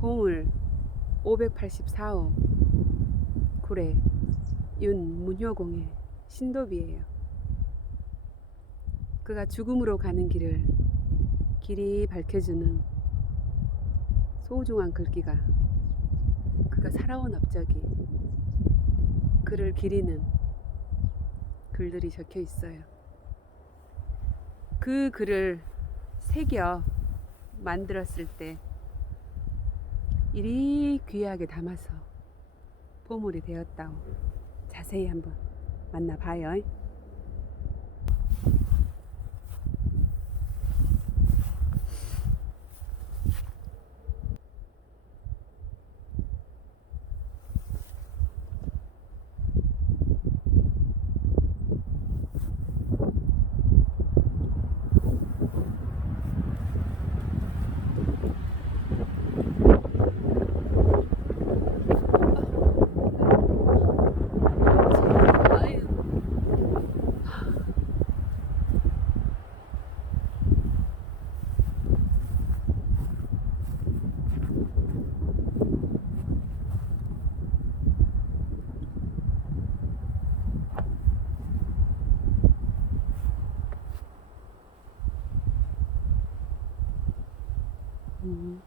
보물 584호 구례 윤문효공의 신도비예요. 그가 죽음으로 가는 길을 길이 밝혀주는 소중한 글귀가 그가 살아온 업적이 그를 기리는 글들이 적혀 있어요. 그 글을 새겨 만들었을 때 이리 귀하게 담아서 보물이 되었다고 자세히 한번 만나봐요. 음.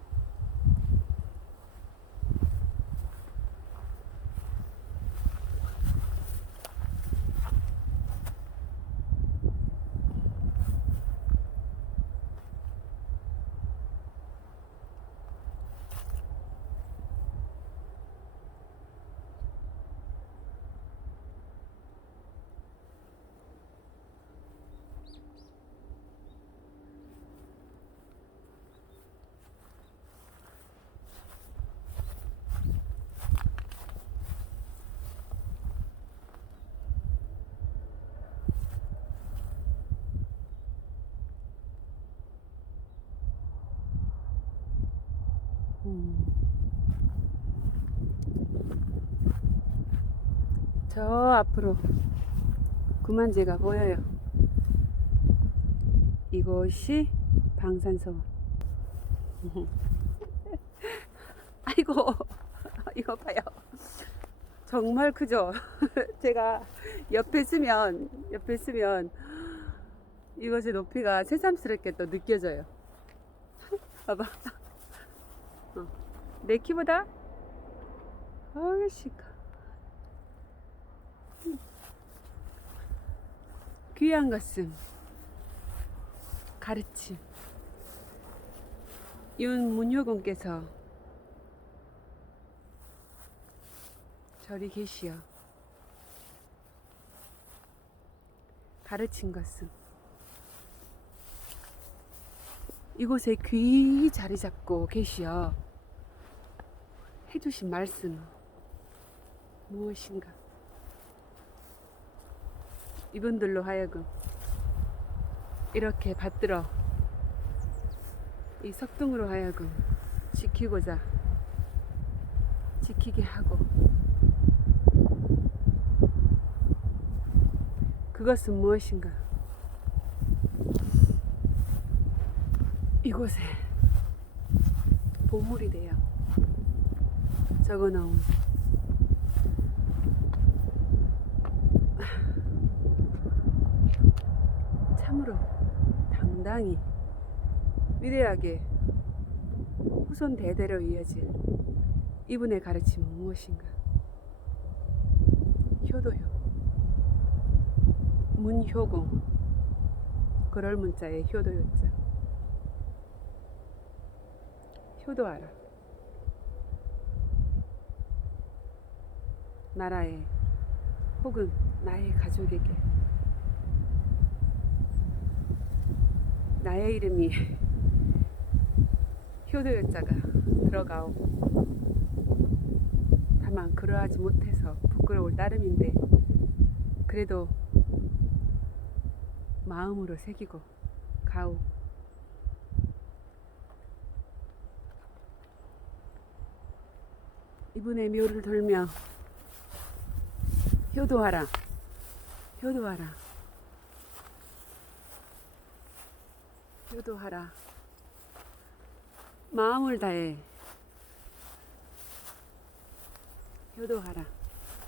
음. 저 앞으로 구만제가 보여요. 이곳이 방산서원. 아이고, 이거 봐요. 정말 크죠? 제가 옆에 쓰면, 옆에 쓰면 이것의 높이가 새삼스럽게 또 느껴져요. 봐봐. 어. 내 키보다 훨씬 커. 음. 귀한 것은 가르침. 윤문효공께서 저리 계시어 가르친 것은 이곳에 귀 자리 잡고 계시어 해주신 말씀은 무엇인가? 이분들로 하여금 이렇게 받들어 이 석등으로 하여금 지키고자 지키게 하고 그것은 무엇인가? 이곳에 보물이 되어 적어 놓은 참으로 당당히 위대하게 후손 대대로 이어질 이분의 가르침은 무엇인가? 효도요. 문효공. 그럴 문자에 효도요자. 효도하라. 나라에 혹은 나의 가족에게. 나의 이름이 효도요자가 들어가오고 다만 그러하지 못해서 부끄러울 따름인데 그래도 마음으로 새기고 가오. 이분의 묘를 돌며 효도하라 효도하라 효도하라 마음을 다해 효도하라.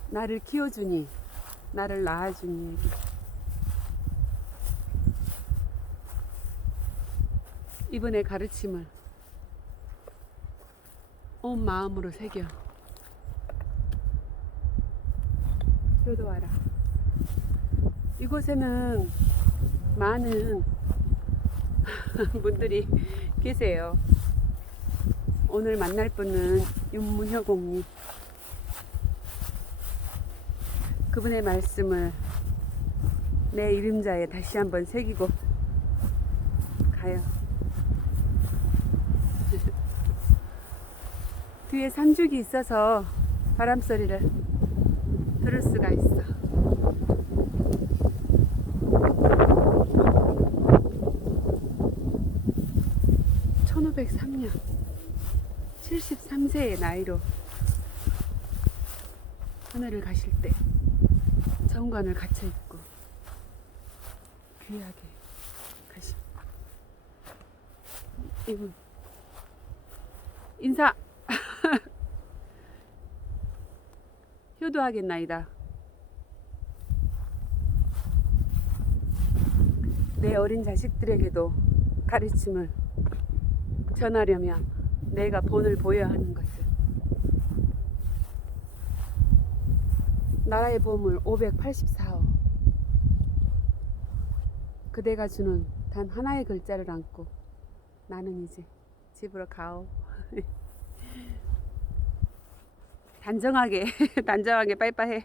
나를 키워주니, 나를 낳아주니. 이번에 가르침을 온 마음으로 새겨. 효도하라. 이곳에는 많은 분들이 계세요. 오늘 만날 분은 윤문효공님. 그분의 말씀을 내 이름자에 다시 한번 새기고 가요. 뒤에 산죽이 있어서 바람 소리를 들을 수가 있어. (1503년) 73세의 나이로 하늘을 가실 때 정관을 갖춰 입고 귀하게 가십니다. 이분 인사 효도하겠나이다. 내 어린 자식들에게도 가르침을 전하려면 내가 본을 보여야 하는 것을. 나라의 보물 584호. 그대가 주는 단 하나의 글자를 안고 나는 이제 집으로 가오 단정하게 단정하게 빠이빠이